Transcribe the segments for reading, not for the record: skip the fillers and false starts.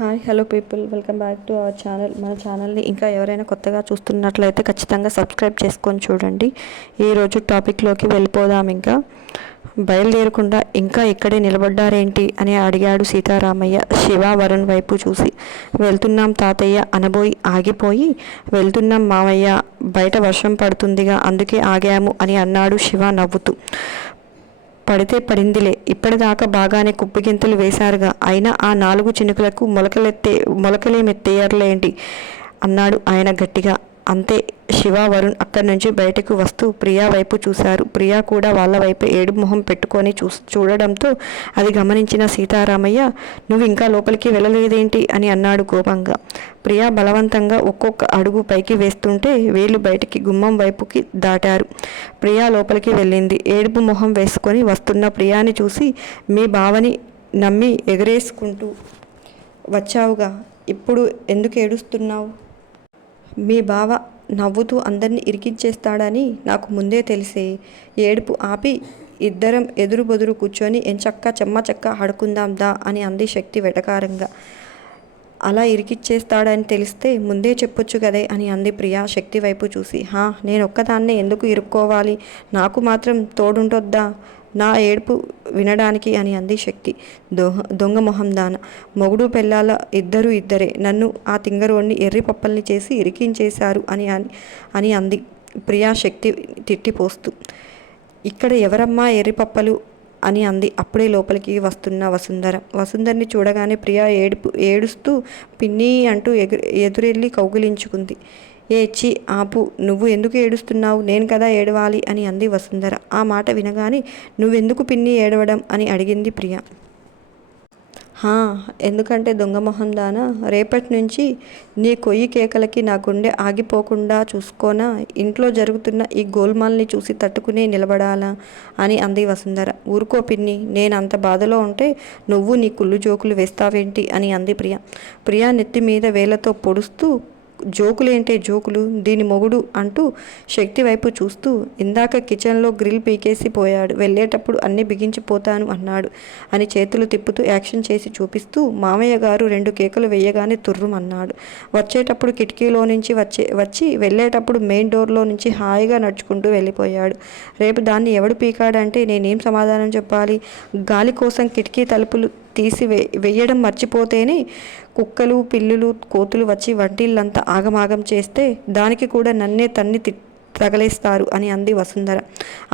Hi hello people, welcome back to our channel. మన ఛానల్ని ఇంకా ఎవరైనా కొత్తగా చూస్తున్నట్లయితే ఖచ్చితంగా సబ్స్క్రైబ్ చేసుకొని చూడండి. ఈరోజు టాపిక్లోకి వెళ్ళిపోదాం. ఇంకా బయలుదేరకుండా ఇంకా ఇక్కడే నిలబడ్డారేంటి అని అడిగాడు సీతారామయ్య శివ వరుణ్ వైపు చూసి. వెళ్తున్నాం తాతయ్య అనబోయి ఆగిపోయి, వెళ్తున్నాం మామయ్య, బయట వర్షం పడుతుందిగా అందుకే ఆగాము అని అన్నాడు శివ నవ్వుతూ. పడితే పడిందిలే, ఇప్పటిదాకా బాగానే కుప్పిగింతలు వేశారుగా, అయినా ఆ 4 చినుకులకు మొలకలేమెత్తేయర్లేంటి అన్నాడు ఆయన గట్టిగా. అంతే. శివ వరుణ్ అక్కడి నుంచి బయటకు వస్తూ ప్రియా వైపు చూశారు. ప్రియా కూడా వాళ్ళ వైపు ఏడుపు మొహం పెట్టుకొని చూడడంతో అది గమనించిన సీతారామయ్య, నువ్వు ఇంకా లోపలికి వెళ్ళలేదేంటి అని అన్నాడు కోపంగా. ప్రియా బలవంతంగా ఒక్కొక్క అడుగు పైకి వేస్తుంటే వేలు బయటికి గుమ్మం వైపుకి దాటారు. ప్రియా లోపలికి వెళ్ళింది. ఏడుపు మొహం వేసుకొని వస్తున్న ప్రియాని చూసి, మీ బావని నమ్మి ఎగరేసుకుంటూ వచ్చావుగా, ఇప్పుడు ఎందుకు ఏడుస్తున్నావు? మీ బావ నవ్వుతూ అందరినీ ఇరికించేస్తాడని నాకు ముందే తెలిసే. ఏడుపు ఆపి ఇద్దరం ఎదురు బొదురు కూర్చొని ఎంచక్కా చెమ్మచక్క ఆడుకుందాం దా అని అంది శక్తి వెటకారంగా. అలా ఇరికిచ్చేస్తాడని తెలిస్తే ముందే చెప్పొచ్చు కదే అని అంది ప్రియా శక్తి వైపు చూసి. నేనొక్కదాన్నే ఎందుకు ఇరుక్కోవాలి? నాకు మాత్రం తోడుంటొద్దా నా ఏడుపు వినడానికి అని అంది శక్తి. దొంగ మొహం దాన, మొగుడు పెళ్ళాల ఇద్దరే నన్ను ఆ తింగరోడిని ఎర్రి పప్పల్ని చేసి ఇరికించేశారు అని అంది ప్రియా శక్తి తిట్టిపోస్తూ. ఇక్కడ ఎవరమ్మా ఎర్రిపప్పలు అని అంది అప్పుడే లోపలికి వస్తున్న వసుంధరని చూడగానే ప్రియా ఏడుస్తూ పిన్ని అంటూ ఎదురెళ్ళి కౌగిలించుకుంది. ఛీ ఆపు, నువ్వు ఎందుకు ఏడుస్తున్నావు? నేను కదా ఏడవాలి అని అంది వసుంధర. ఆ మాట వినగానే నువ్వెందుకు పిన్ని ఏడవడం అని అడిగింది ప్రియ. ఎందుకంటే దొంగమొహం దానా, రేపటి నుంచి నీ కొయ్యి కేకలకి నా గుండె ఆగిపోకుండా చూసుకోనా? ఇంట్లో జరుగుతున్న ఈ గోల్మాల్ని చూసి తట్టుకునే నిలబడాలా అని అంది వసుంధర. ఊరుకో పిన్ని, నేను అంత బాధలో ఉంటే నువ్వు నీ కుళ్ళు జోకులు వేస్తావేంటి అని అంది ప్రియా నెత్తి మీద వేలతో పొడుస్తూ, జోకులేంటే జోకులు, దీని మొగుడు అంటూ శక్తి వైపు చూస్తూ, ఇందాక కిచెన్లో గ్రిల్ పీకేసి పోయాడు, వెళ్ళేటప్పుడు అన్నీ బిగించిపోతాను అన్నాడు అని చేతులు తిప్పుతూ యాక్షన్ చేసి చూపిస్తూ మామయ్య గారు 2 కేకలు వేయగానే తుర్రుమన్నాడు. వచ్చేటప్పుడు కిటికీలో నుంచి వచ్చి వెళ్ళేటప్పుడు మెయిన్ డోర్లో నుంచి హాయిగా నడుచుకుంటూ వెళ్ళిపోయాడు. రేపు దాన్ని ఎవడు పీకాడంటే నేనేం సమాధానం చెప్పాలి? గాలి కోసం కిటికీ తలుపులు తీసి వెయ్యడం మర్చిపోతేనే కుక్కలు పిల్లులు కోతులు వచ్చి వంటిల్లంతా ఆగమాగం చేస్తే దానికి కూడా నన్నే తగలేస్తారు అని అంది వసుంధర.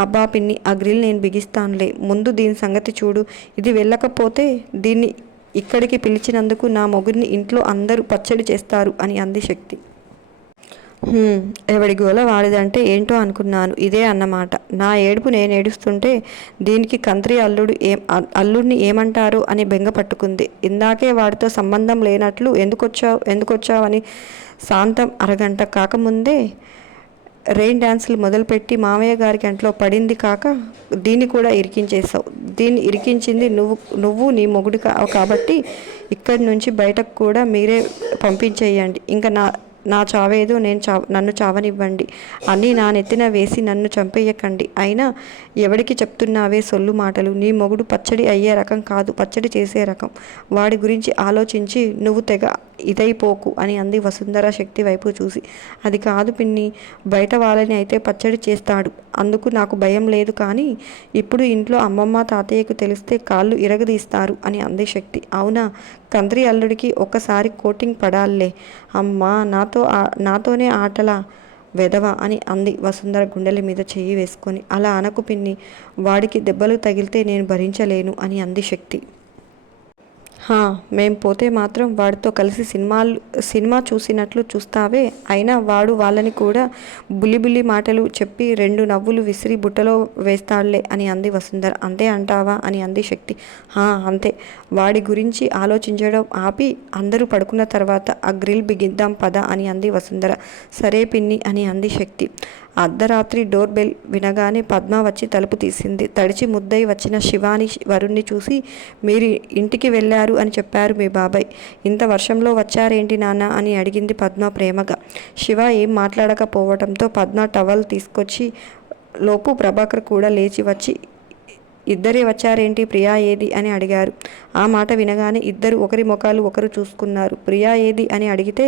అబ్బా పిన్ని, ఆ గ్రిల్ నేను బిగిస్తానులే, ముందు దీని సంగతి చూడు. ఇది వెళ్ళకపోతే దీన్ని ఇక్కడికి పిలిచినందుకు నా మొగుడిని ఇంట్లో అందరూ పచ్చడి చేస్తారు అని అంది శక్తి. ఎవడి గోల వాడిదంటే ఏంటో అనుకున్నాను, ఇదే అన్నమాట. నా ఏడుపు నేను ఏడుస్తుంటే దీనికి కంత్రి అల్లుడిని ఏమంటారు అని బెంగ పట్టుకుంది. ఇందాకే వాడితో సంబంధం లేనట్లు ఎందుకొచ్చావు అని శాంతం అరగంట కాకముందే రెయిన్ డ్యాన్సులు మొదలుపెట్టి మామయ్య గారి గంటలో పడింది కాక దీన్ని కూడా ఇరికించేసావు. దీన్ని ఇరికించింది నువ్వు నీ మొగుడు కాబట్టి ఇక్కడి నుంచి బయటకు కూడా మీరే పంపించేయండి. ఇంకా నా చావేదో నన్ను చావనివ్వండి. అన్నీ నా నెత్తిన వేసి నన్ను చంపేయకండి. అయినా ఎవడికి చెప్తున్నావే సొల్లు మాటలు? నీ మొగుడు పచ్చడి అయ్యే రకం కాదు, పచ్చడి చేసే రకం. వాడి గురించి ఆలోచించి నువ్వు తెగ ఇదైపోకు అని అంది వసుంధర శక్తి వైపు చూసి. అది కాదు పిన్ని, బయట వాళ్ళని అయితే పచ్చడి చేస్తాడు, అందుకు నాకు భయం లేదు. కానీ ఇప్పుడు ఇంట్లో అమ్మమ్మ తాతయ్యకు తెలిస్తే కాళ్ళు ఇరగదీస్తారు అని అంది శక్తి. అవునా? కంత్రి అల్లుడికి ఒక్కసారి కోటింగ్ పడాలే. అమ్మా, నాతోనే ఆటలా వెధవ అని అంది వసుంధర గుండెల మీద చెయ్యి వేసుకొని. అలా అనకు పిన్ని, వాడికి దెబ్బలు తగిలితే నేను భరించలేను అని అంది శక్తి. మేం పోతే మాత్రం వాడితో కలిసి సినిమా చూసినట్లు చూస్తావే. అయినా వాడు వాళ్ళని కూడా బుల్లి మాటలు చెప్పి 2 నవ్వులు విసిరి బుట్టలో వేస్తాడులే అని అంది వసుంధర. అంతే అంటావా అని అంది శక్తి. అంతే. వాడి గురించి ఆలోచించడం ఆపి అందరూ పడుకున్న తర్వాత ఆ గ్రిల్ బిగిద్దాం పద అని అంది వసుంధర. సరే పిన్ని అని అంది శక్తి. అర్ధరాత్రి డోర్ బెల్ వినగానే పద్మ వచ్చి తలుపు తీసింది. తడిచి ముద్దై వచ్చిన శివాని వరుణ్ణి చూసి, మీరు ఇంటికి వెళ్ళారు అని చెప్పారు మీ బాబాయ్, ఇంత వర్షంలో వచ్చారేంటి నాన్న అని అడిగింది పద్మ ప్రేమగా. శివ ఏం మాట్లాడకపోవడంతో పద్మ టవల్ తీసుకొచ్చి లోపు ప్రభాకర్ కూడా లేచి వచ్చి ఇద్దరే వచ్చారేంటి, ప్రియా ఏది అని అడిగారు. ఆ మాట వినగానే ఇద్దరు ఒకరి ముఖాలు ఒకరు చూసుకున్నారు. ప్రియా ఏది అని అడిగితే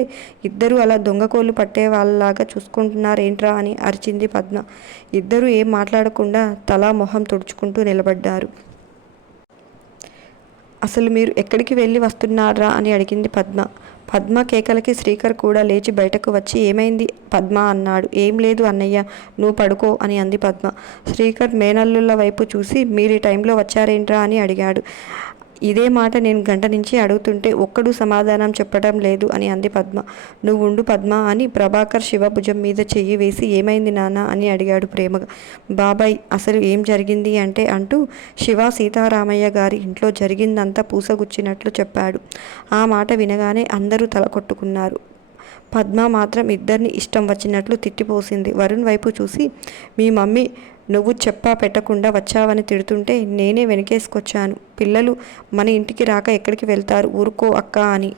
ఇద్దరు అలా దొంగకోళ్ళు పట్టే వాళ్ళలాగా చూసుకుంటున్నారేంట్రా అని అరిచింది పద్మ. ఇద్దరూ ఏం మాట్లాడకుండా తలా మొహం తుడుచుకుంటూ నిలబడ్డారు. అసలు మీరు ఎక్కడికి వెళ్ళి వస్తున్నారా అని అడిగింది పద్మ. పద్మ కేకలకి శ్రీకర్ కూడా లేచి బయటకు వచ్చి ఏమైంది పద్మ అన్నాడు. ఏం లేదు అన్నయ్య, నువ్వు పడుకో అని అంది పద్మ. శ్రీకర్ మేనల్లుల వైపు చూసి మీరు ఈ టైంలో వచ్చారేంట్రా అని అడిగాడు. ఇదే మాట నేను గంట నుంచి అడుగుతుంటే ఒక్కడూ సమాధానం చెప్పడం లేదు అని అంది పద్మ. నువ్వు ఉండు పద్మ అని ప్రభాకర్ శివ భుజం మీద చెయ్యి వేసి ఏమైంది నాన్న అని అడిగాడు ప్రేమగా. బాబాయ్ అసలు ఏం జరిగింది అంటే అంటూ శివ సీతారామయ్య గారి ఇంట్లో జరిగిందంతా పూసగుచ్చినట్లు చెప్పాడు. ఆ మాట వినగానే అందరూ తల కొట్టుకున్నారు. పద్మ మాత్రం ఇద్దరిని ఇష్టం వచ్చినట్లు తిట్టిపోసింది. వరుణ్ వైపు చూసి మీ మమ్మీ నువ్వు చెప్పా పెట్టకుండా వచ్చావని తిడుతుంటే నేనే వెనకేసుకొచ్చాను. పిల్లలు మన ఇంటికి రాక ఎక్కడికి వెళ్తారు, ఊరుకో అక్క అని.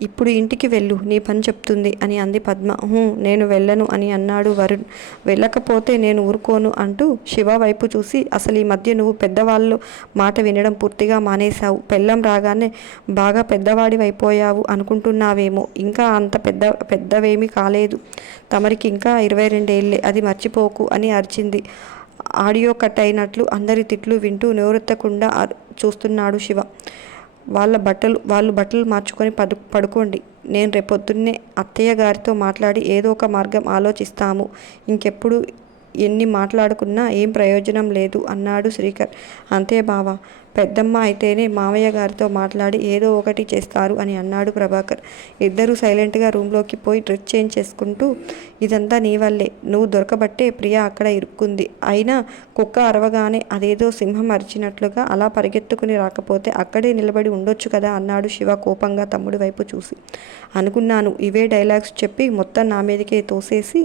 ఇప్పుడు ఇంటికి వెళ్ళు, నీ పని చెప్తుంది అని అంది పద్మ. నేను వెళ్ళను అని అన్నాడు వరుణ్. వెళ్ళకపోతే నేను ఊరుకోను అంటూ శివ వైపు చూసి అసలు ఈ మధ్య నువ్వు పెద్దవాళ్ళు మాట వినడం పూర్తిగా మానేశావు. పెళ్ళం రాగానే బాగా పెద్దవాడివైపోయావు అనుకుంటున్నావేమో. ఇంకా అంత పెద్దవేమీ కాలేదు. తమరికి ఇంకా 22 ఏళ్ళే, అది మర్చిపోకు అని అరిచింది. ఆడియో కట్ అయినట్లు అందరి తిట్లు వింటూ నోరెత్తకుండా చూస్తున్నాడు శివ. వాళ్ళు బట్టలు మార్చుకొని పడుకోండి. నేను రేపొద్దున్నే అత్తయ్య గారితో మాట్లాడి ఏదో ఒక మార్గం ఆలోచిస్తాము. ఇంకెప్పుడు ఎన్ని మాట్లాడుకున్నా ఏం ప్రయోజనం లేదు అన్నాడు శ్రీకర్. అంతే బావా, పెద్దమ్మ అయితేనే మామయ్య గారితో మాట్లాడి ఏదో ఒకటి చేస్తారు అని అన్నాడు ప్రభాకర్. ఇద్దరూ సైలెంట్గా రూమ్లోకి పోయి డ్రెస్ చేంజ్ చేసుకుంటూ ఇదంతా నీ వల్లే, నువ్వు దొరకబట్టే ప్రియా అక్కడ ఇరుక్కుంది. అయినా కుక్క అరవగానే అదేదో సింహం అరిచినట్లుగా అలా పరిగెత్తుకుని రాకపోతే అక్కడే నిలబడి ఉండొచ్చు కదా అన్నాడు శివ కోపంగా తమ్ముడి వైపు చూసి. అనుకున్నాను ఇవే డైలాగ్స్ చెప్పి మొత్తం నా మీదకే తోసేసి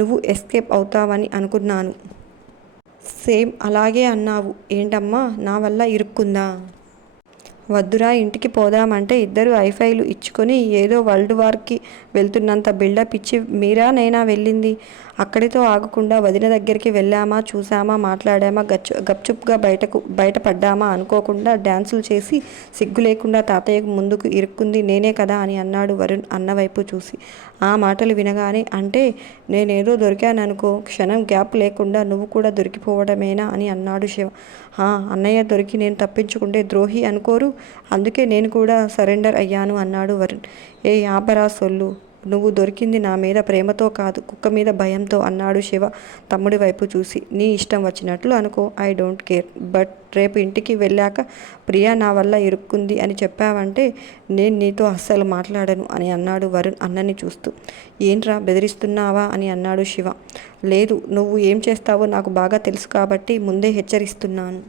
నువ్వు ఎస్కేప్ అవుతావని అనుకున్నాను. సేమ్ అలాగే అన్నావు. ఏంటమ్మా నా వల్ల ఇరుక్కుందా? వద్దురా, ఇంటికి పోదామంటే ఇద్దరు ఐఫైలు ఇచ్చుకొని ఏదో వరల్డ్ వార్కి వెళ్తున్నంత బిల్డప్ ఇచ్చి మీరా నైనా వెళ్ళింది. అక్కడితో ఆగకుండా వదిన దగ్గరికి వెళ్ళామా, చూసామా, మాట్లాడామా, గప్చుప్గా బయటపడ్డామా అనుకోకుండా డ్యాన్సులు చేసి సిగ్గు లేకుండా తాతయ్యకు ముందుకు ఇరుక్కుంది నేనే కదా అని అన్నాడు వరుణ్ అన్నవైపు చూసి. ఆ మాటలు వినగానే అంటే నేనేదో దొరికాననుకో, క్షణం గ్యాప్ లేకుండా నువ్వు కూడా దొరికిపోవడమేనా అని అన్నాడు శివ. అన్నయ్య దొరికి నేను తప్పించుకుంటే ద్రోహి అనుకోరు, అందుకే నేను కూడా సరెండర్ అయ్యాను అన్నాడు వరుణ్. ఏ ఆపరా సొల్లు, నువ్వు దొరికింది నా మీద ప్రేమతో కాదు, కుక్క మీద భయంతో అన్నాడు శివ తమ్ముడి వైపు చూసి. నీ ఇష్టం వచ్చినట్లు అనుకో, ఐ డోంట్ కేర్. బట్ రేపు ఇంటికి వెళ్ళాక ప్రియా నా వల్ల ఇరుక్కుంది అని చెప్పావంటే నేను నీతో అస్సలు మాట్లాడను అని అన్నాడు వరుణ్ అన్నని చూస్తూ. ఏంట్రా బెదిరిస్తున్నావా అని అన్నాడు శివ. లేదు, నువ్వు ఏం చేస్తావో నాకు బాగా తెలుసు కాబట్టి ముందే హెచ్చరిస్తున్నాను.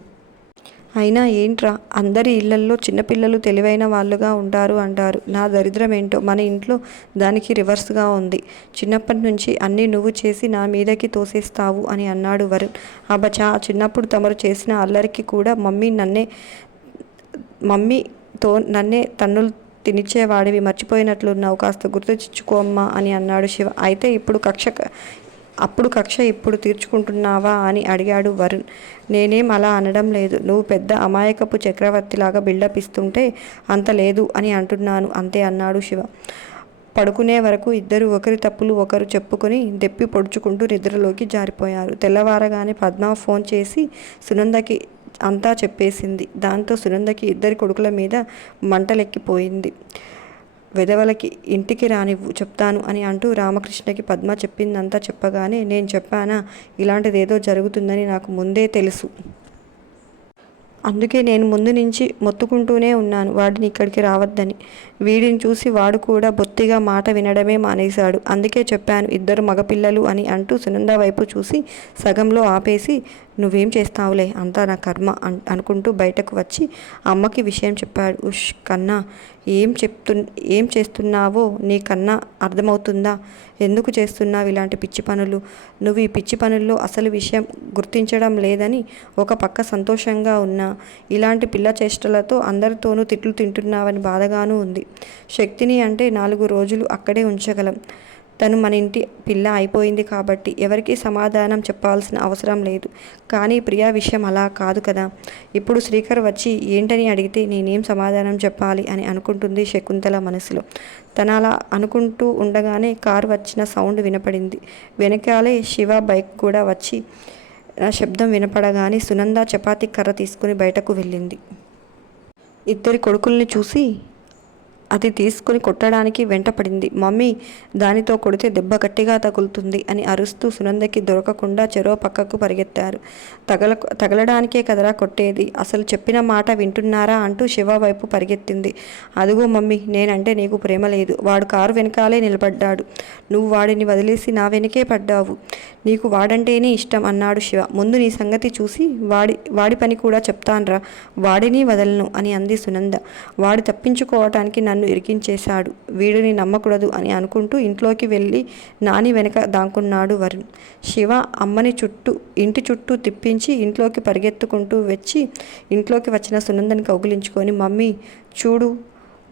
అయినా ఏంట్రా, అందరి ఇళ్లల్లో చిన్నపిల్లలు తెలివైన వాళ్ళుగా ఉంటారు అంటారు. నా దరిద్రం ఏంటో మన ఇంట్లో దానికి రివర్స్గా ఉంది. చిన్నప్పటి నుంచి అన్నీ నువ్వు చేసి నా మీదకి తోసేస్తావు అని అన్నాడు వరుణ్. అబ్బచా, చిన్నప్పుడు తమరు చేసిన అల్లరికి కూడా మమ్మీతో నన్నే తన్నులు తినిచ్చేవాడివి, మర్చిపోయినట్లున్నావు, కాస్త గుర్తుచిచ్చుకోమ్మా అని అన్నాడు శివ. అయితే అప్పుడు కక్ష ఇప్పుడు తీర్చుకుంటున్నావా అని అడిగాడు వరుణ్. నేనేం అలా అనడం లేదు, నువ్వు పెద్ద అమాయకపు చక్రవర్తిలాగా బిల్డప్ ఇస్తుంటే అంత లేదు అని అంటున్నాను అంతే అన్నాడు శివ. పడుకునే వరకు ఇద్దరు ఒకరి తప్పులు ఒకరు చెప్పుకొని దెప్పి పొడుచుకుంటూ నిద్రలోకి జారిపోయారు. తెల్లవారగానే పద్మ ఫోన్ చేసి సునందకి అంతా చెప్పేసింది. దాంతో సునందకి ఇద్దరి కొడుకుల మీద మంటలెక్కిపోయింది. వెధవలకి ఇంటికి రానివ్వు, చెప్తాను అని అంటూ రామకృష్ణకి పద్మ చెప్పిందంతా చెప్పగానే నేను చెప్పానా, ఇలాంటిదేదో జరుగుతుందని నాకు ముందే తెలుసు. అందుకే నేను ముందు నుంచి మొత్తుకుంటూనే ఉన్నాను వాడిని ఇక్కడికి రావద్దని. వీడిని చూసి వాడు కూడా బొత్తిగా మాట వినడమే మానేశాడు. అందుకే చెప్పాను ఇద్దరు మగపిల్లలు అని అంటూ సునంద వైపు చూసి సగంలో ఆపేసి నువ్వేం చేస్తావులే, అంతా నా కర్మ అనుకుంటూ బయటకు వచ్చి అమ్మకి విషయం చెప్పాడు. ఉష్ కన్నా, ఏం చేస్తున్నావో నీ కన్నా అర్థమవుతుందా? ఎందుకు చేస్తున్నావు ఇలాంటి పిచ్చి పనులు? నువ్వు ఈ పిచ్చి పనుల్లో అసలు విషయం గుర్తించడం లేదని ఒక పక్క సంతోషంగా ఉన్నా, ఇలాంటి పిల్ల చేష్టలతో అందరితోనూ తిట్లు తింటున్నావని బాధగానూ ఉంది. శక్తిని అంటే 4 రోజులు అక్కడే ఉంచగలం, తను మన ఇంటి పిల్ల అయిపోయింది కాబట్టి ఎవరికీ సమాధానం చెప్పాల్సిన అవసరం లేదు. కానీ ప్రియా విషయం అలా కాదు కదా. ఇప్పుడు శ్రీకర్ వచ్చి ఏంటని అడిగితే నేనేం సమాధానం చెప్పాలి అని అనుకుంటుంది శకుంతల మనసులో. తన అలా అనుకుంటూ ఉండగానే కారు వచ్చిన సౌండ్ వినపడింది. వెనకాలే శివ బైక్ కూడా వచ్చి శబ్దం వినపడగానే సునంద చపాతీ కర్ర తీసుకుని బయటకు వెళ్ళింది. ఇద్దరి కొడుకుల్ని చూసి అది తీసుకుని కొట్టడానికి వెంటపడింది. మమ్మీ, దానితో కొడితే దెబ్బ గట్టిగా తగులుతుంది అని అరుస్తూ సునందకి దొరకకుండా చెరో పక్కకు పరిగెత్తారు. తగలడానికే కదరా కొట్టేది, అసలు చెప్పిన మాట వింటున్నారా అంటూ శివ వైపు పరిగెత్తింది. అదుగో మమ్మీ, నేనంటే నీకు ప్రేమ లేదు. వాడు కారు వెనకాలే నిలబడ్డాడు. నువ్వు వాడిని వదిలేసి నా వెనకే పడ్డావు. నీకు వాడంటేనే ఇష్టం అన్నాడు శివ. ముందు నీ సంగతి చూసి వాడి పని కూడా చెప్తాన్రా. వాడిని వదలను అని అంది సునంద. వాడు తప్పించుకోవటానికి నన్ను ఇరికించేశాడు. వీడిని నమ్మకూడదు అని అనుకుంటూ ఇంట్లోకి వెళ్ళి నాని వెనక దాక్కున్నాడు వరుణ్. శివ అమ్మని ఇంటి చుట్టూ తిప్పించి ఇంట్లోకి పరిగెత్తుకుంటూ వచ్చి ఇంట్లోకి వచ్చిన సునందని కౌగిలించుకొని, మమ్మీ చూడు,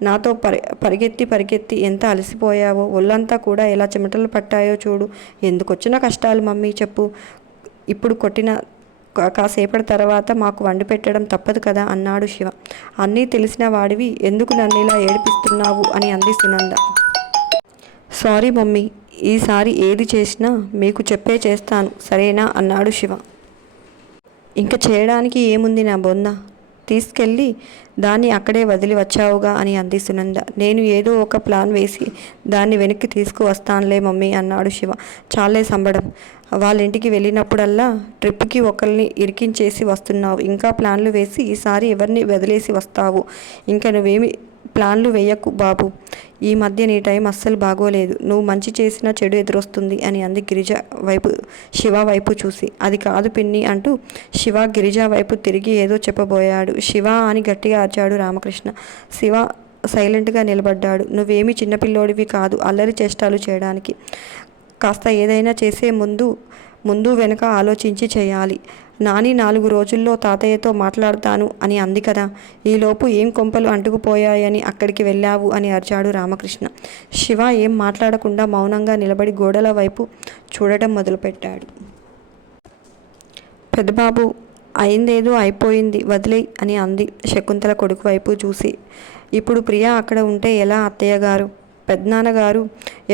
నాతో పరిగెత్తి ఎంత అలసిపోయావో, ఒళ్ళంతా కూడా ఎలా చెమటలు పట్టాయో చూడు. ఎందుకొచ్చిన కష్టాలు మమ్మీ చెప్పు. ఇప్పుడు కొట్టిన కాసేపటి తర్వాత మాకు వండి పెట్టడం తప్పదు కదా అన్నాడు శివ. అన్నీ తెలిసిన వాడివి ఎందుకు నన్ను ఇలా ఏడిపిస్తున్నావు అని అంది సునంద. సారీ మమ్మీ, ఈసారి ఏది చేసినా మీకు చెప్పే చేస్తాను సరేనా అన్నాడు శివ. ఇంకా చేయడానికి ఏముంది నా బొంద, తీసుకెళ్ళి దాన్ని అక్కడే వదిలి వచ్చావుగా అని అంది సునంద. నేను ఏదో ఒక ప్లాన్ వేసి దాన్ని వెనక్కి తీసుకువస్తానులే మమ్మీ అన్నాడు శివ. చాలే సంబడం, వాళ్ళ ఇంటికి వెళ్ళినప్పుడల్లా ట్రిప్కి ఒకరిని ఇరికించేసి వస్తున్నావు. ఇంకా ప్లాన్లు వేసి ఈసారి ఎవరిని వదిలేసి వస్తావు. ఇంకా నువ్వేమి ప్లాన్లు వేయకు బాబు. ఈ మధ్య నీ టైం అస్సలు బాగోలేదు. నువ్వు మంచి చేసినా చెడు ఎదురొస్తుంది అని అంది గిరిజ శివ వైపు చూసి. అది కాదు పిన్ని అంటూ శివ గిరిజ వైపు తిరిగి ఏదో చెప్పబోయాడు. శివ అని గట్టిగా అరిచాడు రామకృష్ణ. శివ సైలెంట్గా నిలబడ్డాడు. నువ్వేమీ చిన్నపిల్లోడివి కాదు అల్లరి చేష్టాలు చేయడానికి. కాస్త ఏదైనా చేసే ముందు వెనక ఆలోచించి చేయాలి. నాని 4 రోజుల్లో తాతయ్యతో మాట్లాడతాను అని అంది కదా. ఈలోపు ఏం కొంపలు అంటుకుపోయాయని అక్కడికి వెళ్ళావు అని అరిచాడు రామకృష్ణ. శివ ఏం మాట్లాడకుండా మౌనంగా నిలబడి గోడల వైపు చూడటం మొదలుపెట్టాడు. పెద్దబాబు, అయిందేదో అయిపోయింది వదిలేయ్ అని అంది శకుంతల కొడుకు వైపు చూసి. ఇప్పుడు ప్రియా అక్కడ ఉంటే ఎలా అత్తయ్య గారు? పెద్దనాన్నగారు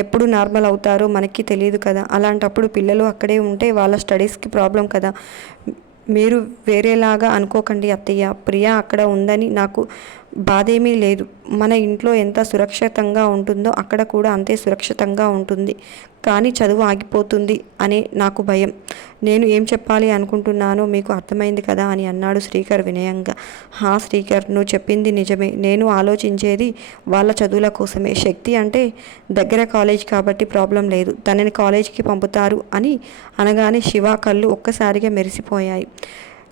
ఎప్పుడు నార్మల్ అవుతారో మనకి తెలియదు కదా. అలాంటప్పుడు పిల్లలు అక్కడే ఉంటే వాళ్ళ స్టడీస్కి ప్రాబ్లం కదా. మీరు వేరేలాగా అనుకోకండి అత్తయ్య. ప్రియా అక్కడ ఉందని నాకు బాధేమీ లేదు. మన ఇంట్లో ఎంత సురక్షితంగా ఉంటుందో అక్కడ కూడా అంతే సురక్షితంగా ఉంటుంది. కానీ చదువు ఆగిపోతుంది అనే నాకు భయం. నేను ఏం చెప్పాలి అనుకుంటున్నానో మీకు అర్థమైంది కదా అని అన్నాడు శ్రీకర్ వినయంగా. హా శ్రీకర్, నువ్వు చెప్పింది నిజమే. నేను ఆలోచించేది వాళ్ళ చదువుల కోసమే. శక్తి అంటే దగ్గర కాలేజ్ కాబట్టి ప్రాబ్లం లేదు. తనని కాలేజీకి పంపుతారు అని అనగానే శివ కళ్ళు ఒక్కసారిగా మెరిసిపోయాయి.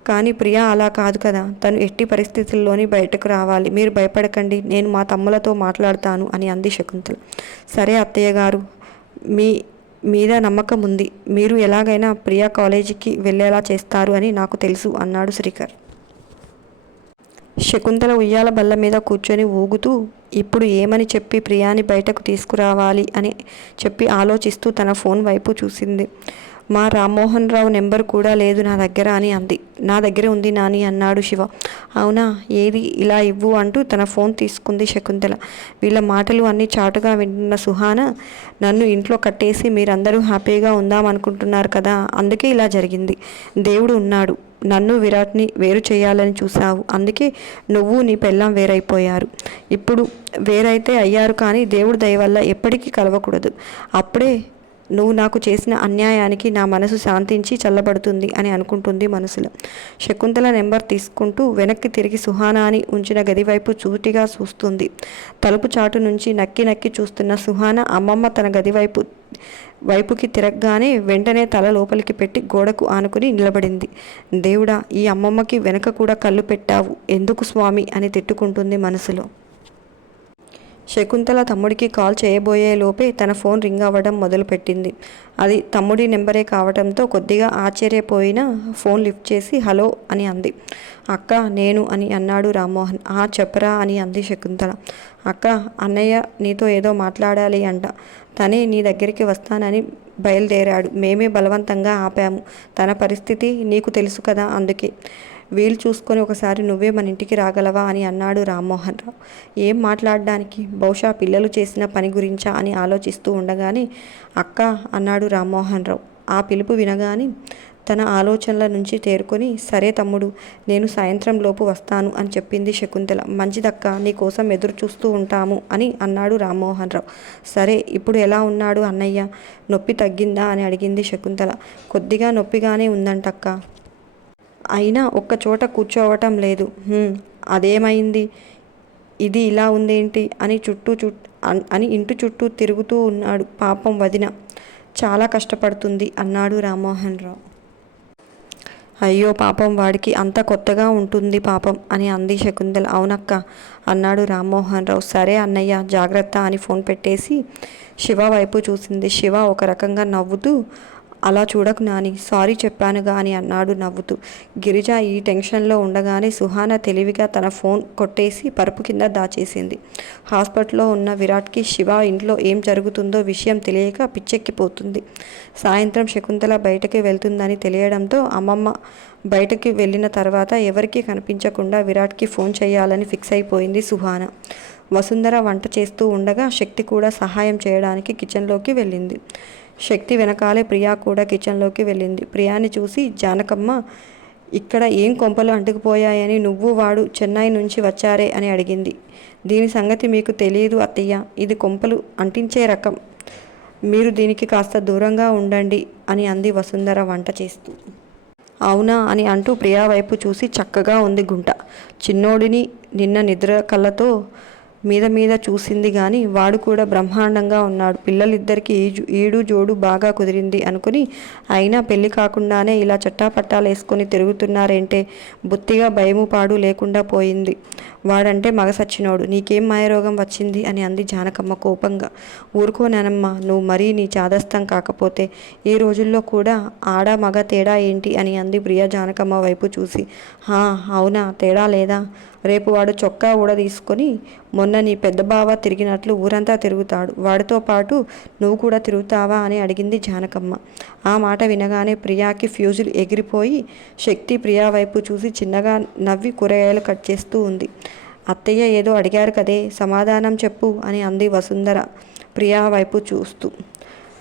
కానీ ప్రియా అలా కాదు కదా. తను ఎట్టి పరిస్థితుల్లోని బయటకు రావాలి. మీరు భయపడకండి, నేను మా తమ్ములతో మాట్లాడతాను అని అంది శకుంతల. సరే అత్తయ్య గారు, మీ మీద నమ్మకం ఉంది. మీరు ఎలాగైనా ప్రియా కాలేజీకి వెళ్ళేలా చేస్తారు అని నాకు తెలుసు అన్నాడు శ్రీకర్. శకుంతల ఉయ్యాల బల్ల మీద కూర్చొని ఊగుతూ ఇప్పుడు ఏమని చెప్పి ప్రియాని బయటకు తీసుకురావాలి అని చెప్పి ఆలోచిస్తూ తన ఫోన్ వైపు చూసింది. మా రామ్మోహన్ రావు నెంబర్ కూడా లేదు నా దగ్గర అని అంది. నా దగ్గర ఉంది నాని అన్నాడు శివ. అవునా, ఏది ఇలా ఇవ్వు అంటూ తన ఫోన్ తీసుకుంది శకుంతల. వీళ్ళ మాటలు అన్నీ చాటుగా వింటున్న సుహాన, నన్ను ఇంట్లో కట్టేసి మీరందరూ హ్యాపీగా ఉందామనుకుంటున్నారు కదా, అందుకే ఇలా జరిగింది. దేవుడు ఉన్నాడు. నన్ను విరాట్ని వేరు చేయాలని చూసావు. అందుకే నువ్వు నీ పెళ్ళాం వేరైపోయారు. ఇప్పుడు వేరైతే అయ్యారు కానీ దేవుడి దయ వల్ల ఎప్పటికీ కలవకూడదు. అప్పుడే నువ్వు నాకు చేసిన అన్యాయానికి నా మనసు శాంతించి చల్లబడుతుంది అని అనుకుంటుంది మనసులో. శకుంతల నెంబర్ తీసుకుంటూ వెనక్కి తిరిగి సుహానాని ఉంచిన గది వైపు సూటిగా చూస్తుంది. తలుపు చాటు నుంచి నక్కి చూస్తున్న సుహాన అమ్మమ్మ తన గది వైపుకి తిరగగానే వెంటనే తల లోపలికి పెట్టి గోడకు ఆనుకుని నిలబడింది. దేవుడా, ఈ అమ్మమ్మకి వెనక కూడా కళ్ళు పెట్టావు ఎందుకు స్వామి అని తిట్టుకుంటుంది మనసులో. శకుంతల తమ్ముడికి కాల్ చేయబోయే లోపే తన ఫోన్ రింగ్ అవ్వడం మొదలుపెట్టింది. అది తమ్ముడి నెంబరే కావడంతో కొద్దిగా ఆశ్చర్యపోయిన ఫోన్ లిఫ్ట్ చేసి హలో అని అంది. అక్క నేను అని అన్నాడు రామ్మోహన్. చెప్పరా అని అంది శకుంతల. అక్క, అన్నయ్య నీతో ఏదో మాట్లాడాలి అంట. తనే నీ దగ్గరికి వస్తానని బయలుదేరాడు. మేమే బలవంతంగా ఆపాము. తన పరిస్థితి నీకు తెలుసు కదా, అందుకే. వీలు చూసుకొని ఒకసారి నువ్వే మన ఇంటికి రాగలవా అని అన్నాడు రామ్మోహన్ రావు. ఏం మాట్లాడడానికి? బహుశా పిల్లలు చేసిన పని గురించా అని ఆలోచిస్తూ ఉండగానే అక్క అన్నాడు రామ్మోహన్ రావు. ఆ పిలుపు వినగానే తన ఆలోచనల నుంచి తేరుకొని సరే తమ్ముడు, నేను సాయంత్రం లోపు వస్తాను అని చెప్పింది శకుంతల. మంచిదక్క, నీకోసం ఎదురు చూస్తూ ఉంటాము అని అన్నాడు రామ్మోహన్ రావు. సరే, ఇప్పుడు ఎలా ఉన్నాడు అన్నయ్య? నొప్పి తగ్గిందా అని అడిగింది శకుంతల. కొద్దిగా నొప్పిగానే ఉందంటక్క. అయినా ఒక్కచోట కూర్చోవటం లేదు. అదేమైంది? ఇది ఇలా ఉందేంటి అని ఇంటి చుట్టూ తిరుగుతూ ఉన్నాడు. పాపం వదిన చాలా కష్టపడుతుంది అన్నాడు రామ్మోహన్ రావు. అయ్యో పాపం, వాడికి అంత కొత్తగా ఉంటుంది పాపం అని అంది శకుంతల. అవునక్క అన్నాడు రామ్మోహన్ రావు. సరే అన్నయ్య, జాగ్రత్త అని ఫోన్ పెట్టేసి శివ వైపు చూసింది. శివ ఒక రకంగా నవ్వుతూ అలా చూడకు నాని, సారీ చెప్పానుగా అని అన్నాడు నవ్వుతూ. గిరిజ ఈ టెన్షన్లో ఉండగానే సుహాన తెలివిగా తన ఫోన్ కొట్టేసి పరుపు కింద దాచేసింది. హాస్పిటల్లో ఉన్న విరాట్కి శివ ఇంట్లో ఏం జరుగుతుందో విషయం తెలియక పిచ్చెక్కిపోతుంది. సాయంత్రం శకుంతల బయటకి వెళ్తుందని తెలియడంతో అమ్మమ్మ బయటకి వెళ్ళిన తర్వాత ఎవరికీ కనిపించకుండా విరాట్కి ఫోన్ చేయాలని ఫిక్స్ అయిపోయింది సుహాన. వసుంధర వంట చేస్తూ ఉండగా శక్తి కూడా సహాయం చేయడానికి కిచెన్లోకి వెళ్ళింది. శక్తి వెనకాలే ప్రియా కూడా కిచెన్లోకి వెళ్ళింది. ప్రియాని చూసి జానకమ్మ, ఇక్కడ ఏం కొంపలు అంటుకుపోయాయని నువ్వు వాడు చెన్నై నుంచి వచ్చారే అని అడిగింది. దీని సంగతి మీకు తెలియదు అత్తయ్య, ఇది కొంపలు అంటించే రకం. మీరు దీనికి కాస్త దూరంగా ఉండండి అని అంది వసుంధర వంట చేస్తూ. అవునా అని అంటూ ప్రియా వైపు చూసి చక్కగా ఉంది గుంట. చిన్నోడిని నిన్న నిద్ర కళ్ళతో మీద చూసింది కానీ వాడు కూడా బ్రహ్మాండంగా ఉన్నాడు. పిల్లలిద్దరికీ ఈడు జోడు బాగా కుదిరింది అనుకుని అయినా పెళ్లి కాకుండానే ఇలా చట్టాపట్టాలు వేసుకొని తిరుగుతున్నారేంటే? బొత్తిగా భయము పాడు లేకుండా పోయింది. వాడంటే మగ సచ్చినోడు. నీకేం మాయరోగం వచ్చింది అని అంది జానకమ్మ కోపంగా. ఊరుకోనానమ్మ, నువ్వు మరీ నీ చాదస్తం కాకపోతే. ఈ రోజుల్లో కూడా ఆడ మగ తేడా ఏంటి అని అంది ప్రియ జానకమ్మ వైపు చూసి. అవునా, తేడా లేదా? రేపు వాడు చొక్కా తీసుకొని మొన్న నీ పెద్ద బావ తిరిగినట్లు ఊరంతా తిరుగుతాడు. వాడితో పాటు నువ్వు కూడా తిరుగుతావా అని అడిగింది జానకమ్మ. ఆ మాట వినగానే ప్రియాకి ఫ్యూజులు ఎగిరిపోయి శక్తి ప్రియా వైపు చూసి చిన్నగా నవ్వి కూరగాయలు కట్ చేస్తూ ఉంది. అత్తయ్య ఏదో అడిగారు కదే, సమాధానం చెప్పు అని అంది వసుంధర ప్రియా వైపు చూస్తూ.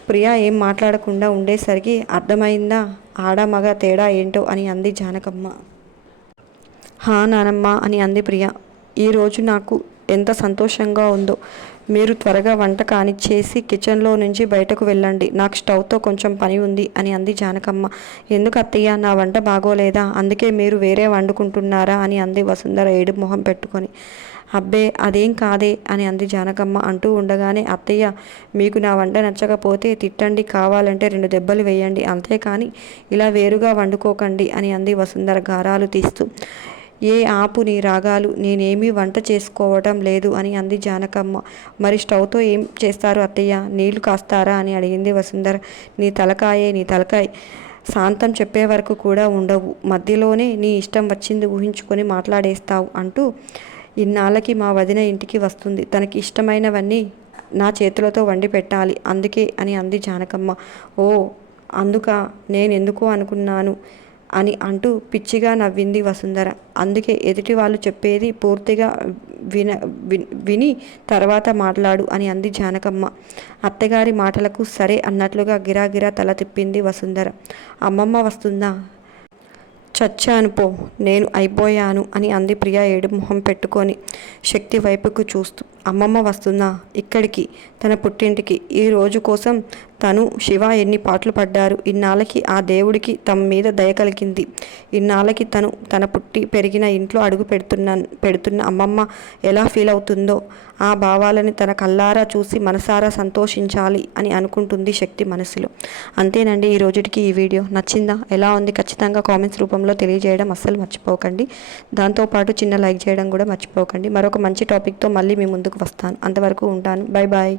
ప్రియా ఏం మాట్లాడకుండా ఉండేసరికి అర్థమైందా ఆడ మగ తేడా ఏంటో అని అంది జానకమ్మ. నానమ్మ అని అంది ప్రియ. ఈరోజు నాకు ఎంత సంతోషంగా ఉందో. మీరు త్వరగా వంట కానిచ్చేసి కిచెన్లో నుంచి బయటకు వెళ్ళండి, నాకు స్టవ్తో కొంచెం పని ఉంది అని అంది జానకమ్మ. ఎందుకు అత్తయ్య, నా వంట బాగోలేదా? అందుకే మీరు వేరే వండుకుంటున్నారా అని అంది వసుంధర ఏడు మొహం పెట్టుకొని. అబ్బే అదేం కాదే అని అంది జానకమ్మ అంటూ ఉండగానే, అత్తయ్య మీకు నా వంట నచ్చకపోతే తిట్టండి, కావాలంటే 2 దెబ్బలు వేయండి, అంతేకాని ఇలా వేరుగా వండుకోకండి అని అంది వసుంధర గారాలు తీస్తూ. ఆపు నీ రాగాలు, నేనేమీ వంట చేసుకోవటం లేదు అని అంది జానకమ్మ. మరి స్టవ్తో ఏం చేస్తారు అత్తయ్య? నీళ్లు కాస్తారా అని అడిగింది వసుంధర. నీ తలకాయ శాంతం చెప్పే వరకు కూడా ఉండవు, మధ్యలోనే నీ ఇష్టం వచ్చింది ఊహించుకొని మాట్లాడేస్తావు అంటూ ఇన్నాళ్ళకి మా వదిన ఇంటికి వస్తుంది, తనకి ఇష్టమైనవన్నీ నా చేతులతో వండి పెట్టాలి, అందుకే అని అంది జానకమ్మ. అందుక నేనెందుకో అనుకున్నాను అని అంటూ పిచ్చిగా నవ్వింది వసుంధర. అందుకే ఎదుటి వాళ్ళు చెప్పేది పూర్తిగా విని తర్వాత మాట్లాడు అని అంది జానకమ్మ. అత్తగారి మాటలకు సరే అన్నట్లుగా గిరాగిరా తల తిప్పింది వసుంధర. అమ్మమ్మ వస్తుందా? చచ్చాను పో, నేను అయిపోయాను అని అంది ప్రియ ఏడు మొహం పెట్టుకొని శక్తి వైపుకు చూస్తూ. అమ్మమ్మ వస్తుందా? ఇక్కడికి, తన పుట్టింటికి. ఈ రోజు కోసం తను శివ ఎన్ని పాటలు పడ్డారు, ఇన్నాళ్ళకి ఆ దేవుడికి తమ మీద దయ కలిగింది, ఇన్నాళ్ళకి తన పుట్టి పెరిగిన ఇంట్లో అడుగు పెడుతున్న అమ్మమ్మ ఎలా ఫీల్ అవుతుందో ఆ భావాలని తన కళ్ళారా చూసి మనసారా సంతోషించాలి అని అనుకుంటుంది శక్తి మనసులో. అంతేనండి ఈ రోజుటికి ఈ వీడియో. నచ్చిందా? ఎలా ఉంది? ఖచ్చితంగా కామెంట్స్ రూపంలో తెలియజేయడం అస్సలు మర్చిపోకండి. దాంతోపాటు చిన్న లైక్ చేయడం కూడా మర్చిపోకండి. మరొక మంచి టాపిక్తో మళ్ళీ మీ ముందుకు వస్తాను. అంతవరకు ఉంటాను. Bye bye.